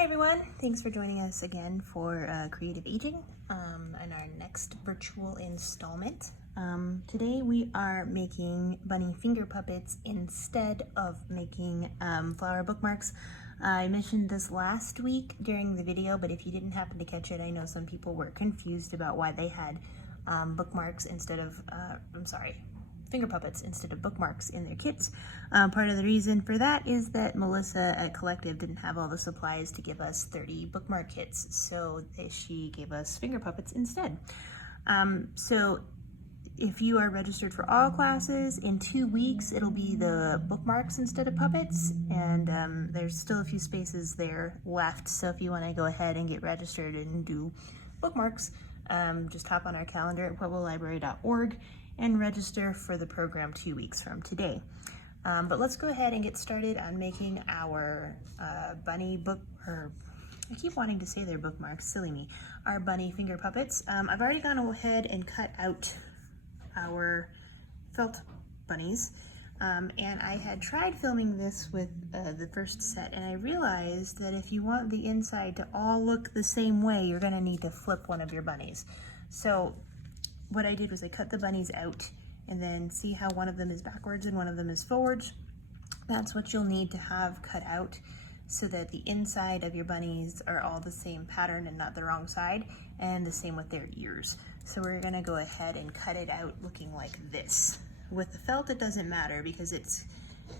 Hi everyone, thanks for joining us again for Creative Aging and our next virtual installment. Today we are making bunny finger puppets instead of making flower bookmarks. I mentioned this last week during the video, but if you didn't happen to catch it, I know some people were confused about why they had bookmarks instead of, finger puppets instead of bookmarks in their kits. Part of the reason for that is that Melissa at Collective didn't have all the supplies to give us 30 bookmark kits, so she gave us finger puppets instead. So if you are registered for all classes, in 2 weeks it'll be the bookmarks instead of puppets, and there's still a few spaces there left, so if you want to go ahead and get registered and do bookmarks, just hop on our calendar at pueblolibrary.org and register for the program 2 weeks from today. But let's go ahead and get started on making our bunny book, or I keep wanting to say they're bookmarks, silly me, our bunny finger puppets. I've already gone ahead and cut out our felt bunnies, and I had tried filming this with the first set, and I realized that if you want the inside to all look the same way, you're gonna need to flip one of your bunnies. So what I did was I cut the bunnies out, and then see how one of them is backwards and one of them is forwards. That's what you'll need to have cut out so that the inside of your bunnies are all the same pattern and not the wrong side, and the same with their ears. So we're gonna go ahead and cut it out looking like this. With the felt, it doesn't matter because it's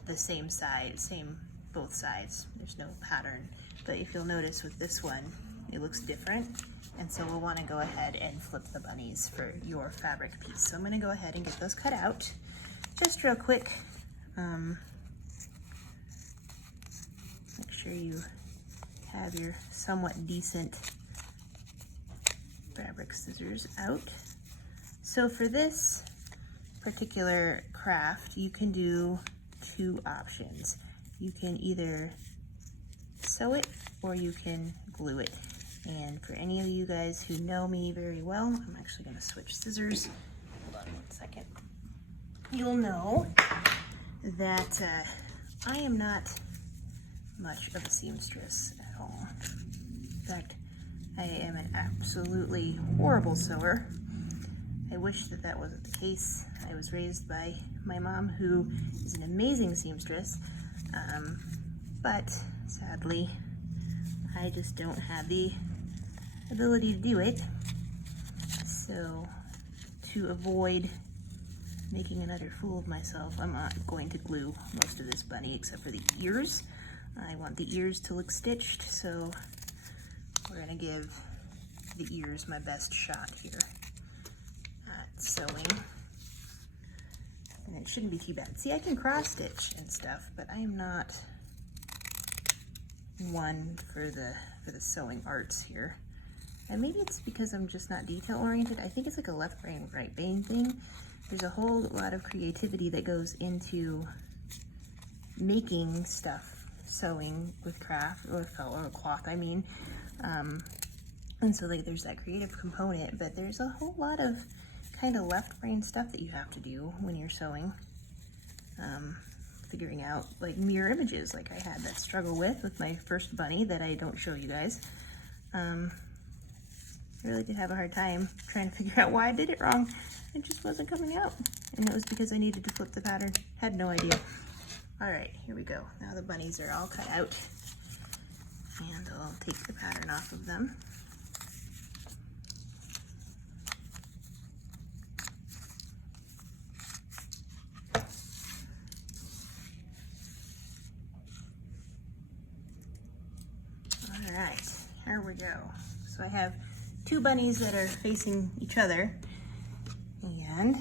the same side, same both sides. There's no pattern. But if you'll notice with this one, it looks different. And so we'll want to go ahead and flip the bunnies for your fabric piece. So I'm going to go ahead and get those cut out. Just real quick, make sure you have your somewhat decent fabric scissors out. So for this particular craft, you can do two options. You can either sew it or you can glue it. And for any of you guys who know me very well, I'm actually going to switch scissors. Hold on 1 second. You'll know that I am not much of a seamstress at all. In fact, I am an absolutely horrible sewer. I wish that that wasn't the case. I was raised by my mom, who is an amazing seamstress, but sadly, I just don't have the ability to do it. So to avoid making an utter fool of myself, I'm not going to glue most of this bunny except for the ears. I want the ears to look stitched, so we're gonna give the ears my best shot here at sewing. And it shouldn't be too bad. See, I can cross stitch and stuff, but I am not one for the sewing arts here. And maybe it's because I'm just not detail oriented. I think it's like a left brain, right brain thing. There's a whole lot of creativity that goes into making stuff, sewing with craft or felt or cloth, I mean. And so like there's that creative component, but there's a whole lot of kind of left brain stuff that you have to do when you're sewing. Figuring out like mirror images, like I had that struggle with my first bunny that I don't show you guys. I really did have a hard time trying to figure out why I did it wrong. It just wasn't coming out. And it was because I needed to flip the pattern. Had no idea. All right, here we go. Now the bunnies are all cut out. And I'll take the pattern off of them. All right, here we go. So I have two bunnies that are facing each other, and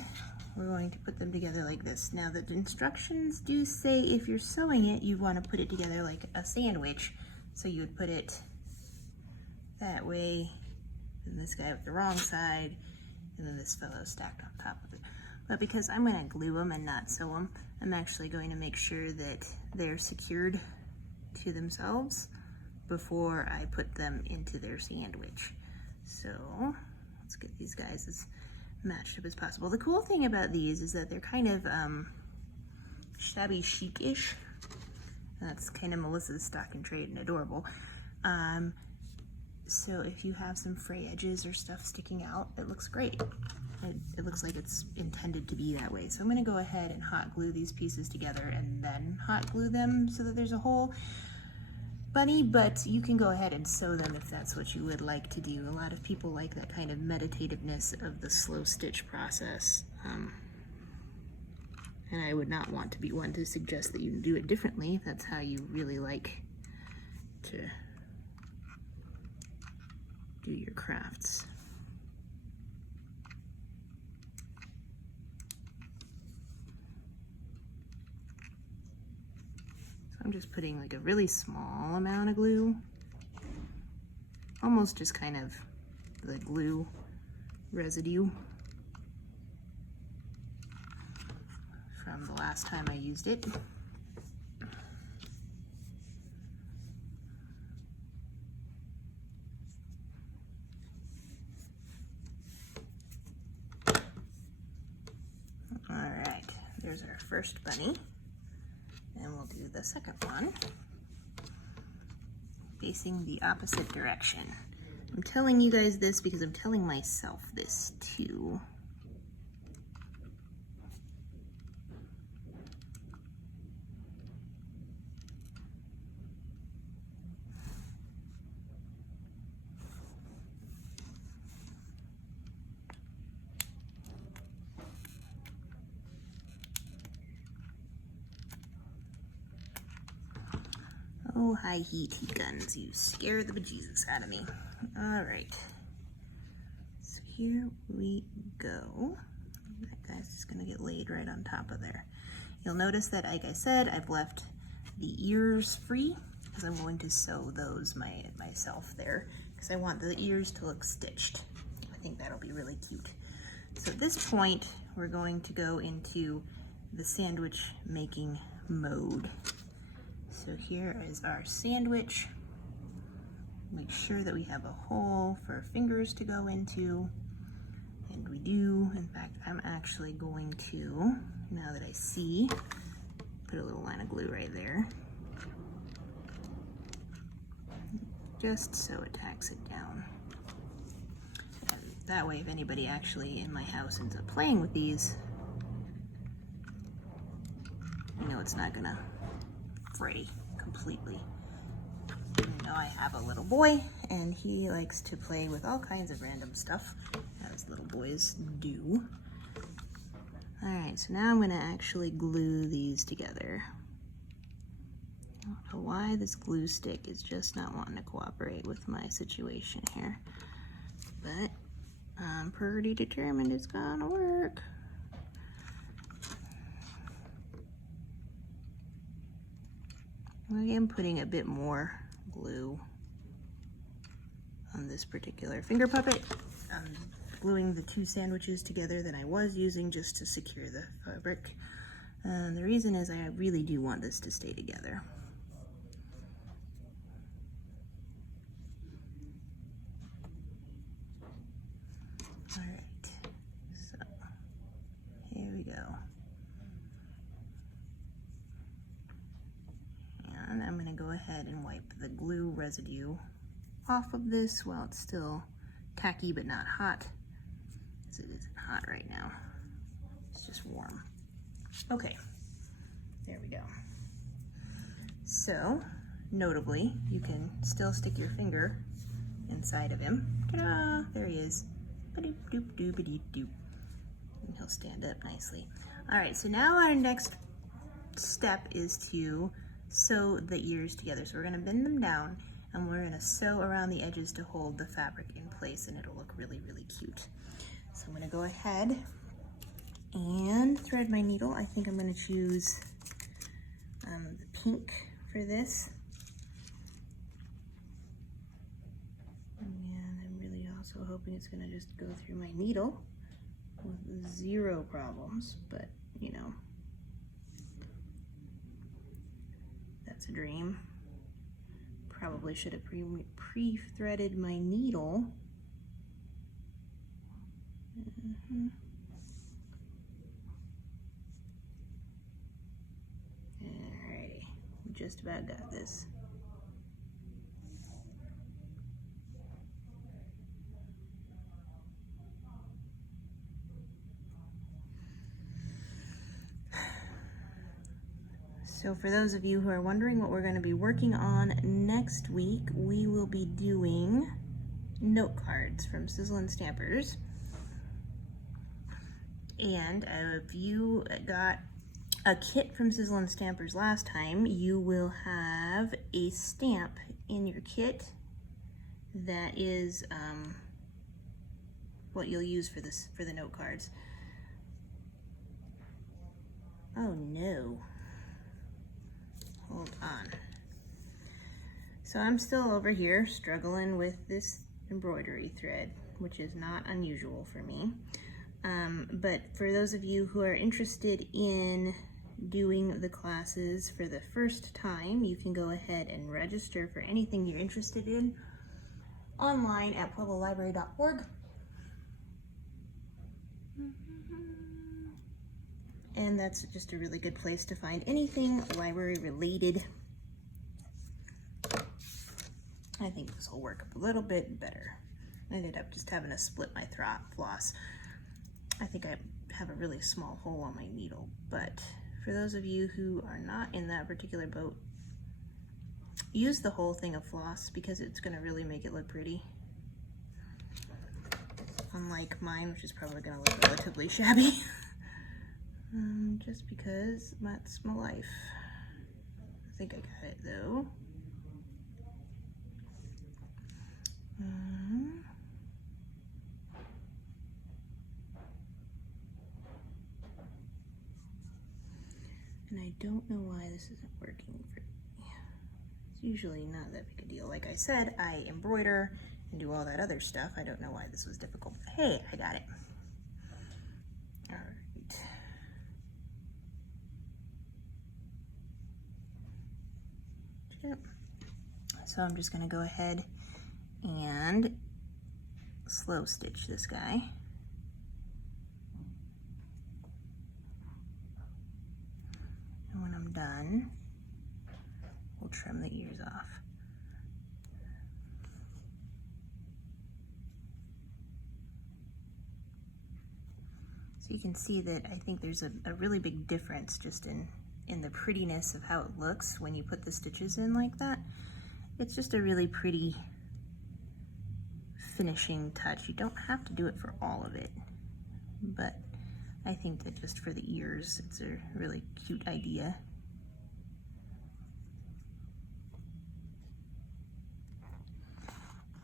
we're going to put them together like this. Now the instructions do say if you're sewing it, you want to put it together like a sandwich. So you would put it that way, and this guy with the wrong side, and then this fellow stacked on top of it. But because I'm going to glue them and not sew them, I'm actually going to make sure that they're secured to themselves before I put them into their sandwich. So let's get these guys as matched up as possible. The cool thing about these is that they're kind of shabby chic-ish. That's kind of Melissa's stock and trade and adorable. So if you have some fray edges or stuff sticking out, it looks great. It looks like it's intended to be that way. So I'm gonna go ahead and hot glue these pieces together and then hot glue them so that there's a whole bunny, but you can go ahead and sew them if that's what you would like to do. A lot of people like that kind of meditativeness of the slow stitch process. And I would not want to be one to suggest that you do it differently if that's how you really like to do your crafts. So I'm just putting like a really small amount of glue, almost just kind of the glue residue from the last time I used it. Alright, there's our first bunny, and we'll do the second one, facing the opposite direction. I'm telling you guys this because I'm telling myself this too. Oh, high heat guns, you scare the bejesus out of me. All right, so here we go. That guy's just gonna get laid right on top of there. You'll notice that, like I said, I've left the ears free because I'm going to sew those myself there because I want the ears to look stitched. I think that'll be really cute. So at this point, we're going to go into the sandwich making mode. So here is our sandwich. Make sure that we have a hole for our fingers to go into, and we do. In fact, I'm actually going to, now that I see, put a little line of glue right there, just so it tacks it down. And that way, if anybody actually in my house ends up playing with these, you know it's not gonna fray completely. You know, I have a little boy and he likes to play with all kinds of random stuff, as little boys do. All right, so now I'm gonna actually glue these together. I don't know why this glue stick is just not wanting to cooperate with my situation here, but I'm pretty determined it's gonna work. I am putting a bit more glue on this particular finger puppet. I'm gluing the two sandwiches together that I was using just to secure the fabric. And the reason is I really do want this to stay together. All right, so here we go. And I'm gonna go ahead and wipe the glue residue off of this while it's still tacky but not hot, because it isn't hot right now. It's just warm. Okay, there we go. So, notably, you can still stick your finger inside of him. Ta-da! There he is. Ba-doop-doop-doop-a-doop-doop. And he'll stand up nicely. All right, so now our next step is to sew the ears together. So we're gonna bend them down and we're gonna sew around the edges to hold the fabric in place, and it'll look really, really cute. So I'm gonna go ahead and thread my needle. I think I'm gonna choose the pink for this. And I'm really also hoping it's gonna just go through my needle with zero problems, but you know, that's a dream. Probably should have pre-threaded my needle. Alrighty, just about got this. So for those of you who are wondering what we're going to be working on next week, we will be doing note cards from Sizzlin' Stampers. And if you got a kit from Sizzlin' Stampers last time, you will have a stamp in your kit that is what you'll use for the note cards. Oh no. Hold on. So I'm still over here struggling with this embroidery thread, which is not unusual for me. But for those of you who are interested in doing the classes for the first time, you can go ahead and register for anything you're interested in online at pueblolibrary.org. And that's just a really good place to find anything library related. I think this will work a little bit better. I ended up just having to split my floss. I think I have a really small hole on my needle, but for those of you who are not in that particular boat, use the whole thing of floss because it's going to really make it look pretty. Unlike mine, which is probably going to look relatively shabby. Just because that's my life. I think I got it though. And I don't know why this isn't working for me. It's usually not that big a deal. Like I said, I embroider and do all that other stuff. I don't know why this was difficult. Hey, I got it. All right. So I'm just going to go ahead and slow stitch this guy. And when I'm done, we'll trim the ears off. So you can see that I think there's a really big difference just in the prettiness of how it looks when you put the stitches in like that. It's just a really pretty finishing touch. You don't have to do it for all of it, but I think that just for the ears, it's a really cute idea.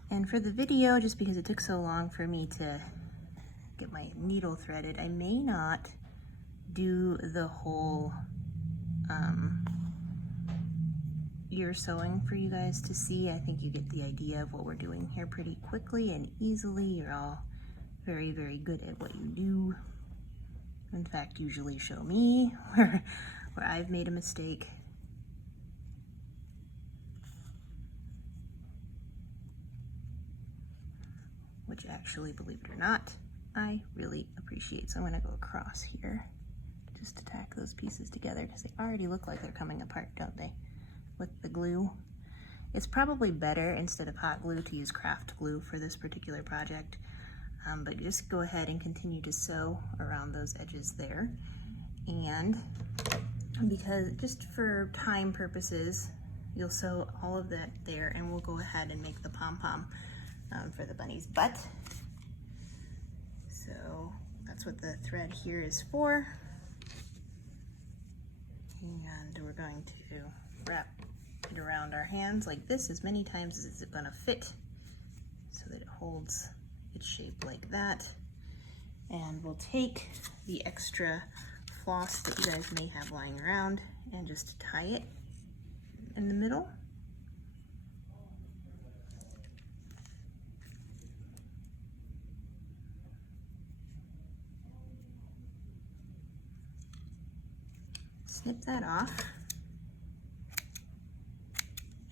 And for the video, just because it took so long for me to get my needle threaded, I may not do the whole ear sewing for you guys to see. I think you get the idea of what we're doing here pretty quickly and easily. You're all very, very good at what you do. In fact, usually show me where I've made a mistake. Which actually, believe it or not, I really appreciate. So I'm gonna go across here just to tack those pieces together because they already look like they're coming apart, don't they? With the glue. It's probably better instead of hot glue to use craft glue for this particular project, but just go ahead and continue to sew around those edges there. And because just for time purposes, you'll sew all of that there, and we'll go ahead and make the pom-pom for the bunny's butt. So that's what the thread here is for. And we're going to wrap it around our hands like this as many times as it's going to fit so that it holds its shape like that. And we'll take the extra floss that you guys may have lying around and just tie it in the middle. Snip that off.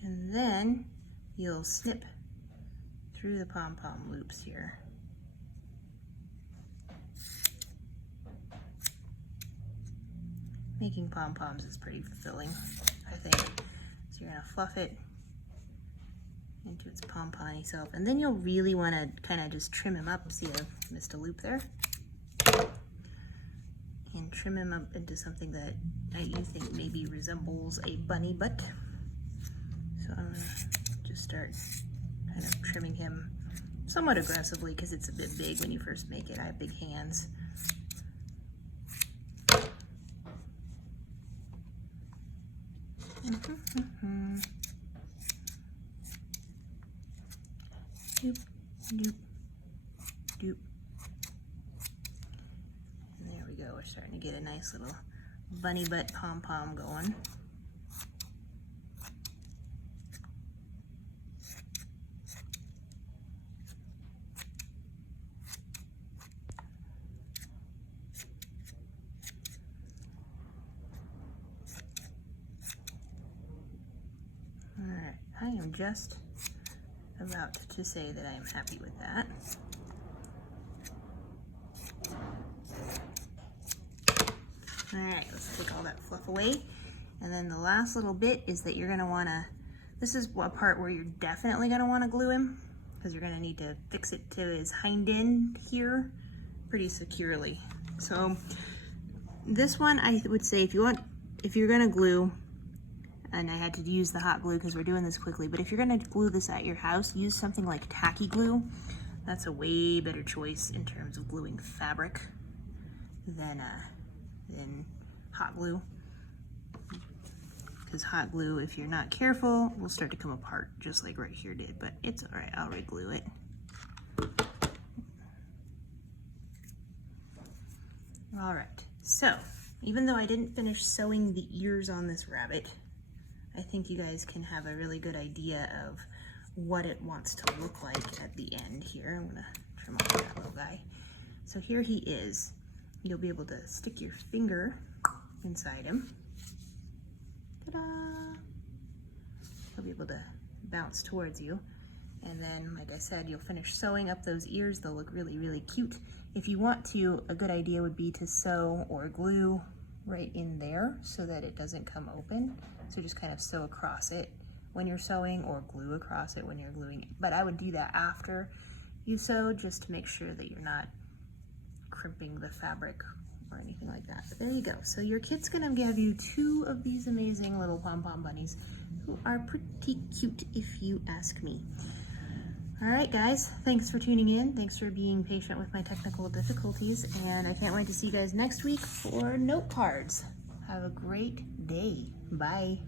And then you'll snip through the pom-pom loops here. Making pom-poms is pretty fulfilling, I think. So you're gonna fluff it into its pom-pom-y self. And then you'll really wanna kind of just trim him up. See, I missed a loop there. And trim him up into something that you think maybe resembles a bunny butt. So I'm gonna just start kind of trimming him somewhat aggressively because it's a bit big when you first make it. I have big hands. Doop, doop, doop. And there we go. We're starting to get a nice little bunny butt pom-pom going. Alright, I am just about to say that I am happy with that. Alright, let's take all that fluff away. And then the last little bit is that you're going to want to, this is a part where you're definitely going to want to glue him, because you're going to need to fix it to his hind end here pretty securely. So this one, I would say if you're going to glue, and I had to use the hot glue because we're doing this quickly, but if you're gonna glue this at your house, use something like tacky glue. That's a way better choice in terms of gluing fabric than hot glue. Because hot glue, if you're not careful, will start to come apart just like right here did, but it's all right, I'll re-glue it. All right, so even though I didn't finish sewing the ears on this rabbit, I think you guys can have a really good idea of what it wants to look like at the end here. I'm gonna trim off that little guy. So here he is. You'll be able to stick your finger inside him. Ta-da! He'll be able to bounce towards you. And then, like I said, you'll finish sewing up those ears. They'll look really, really cute. If you want to, a good idea would be to sew or glue right in there so that it doesn't come open. So just kind of sew across it when you're sewing or glue across it when you're gluing it. But I would do that after you sew just to make sure that you're not crimping the fabric or anything like that. But there you go. So your kit's gonna give you 2 of these amazing little pom-pom bunnies who are pretty cute if you ask me. All right, guys, thanks for tuning in. Thanks for being patient with my technical difficulties, and I can't wait to see you guys next week for note cards. Have a great day. Bye.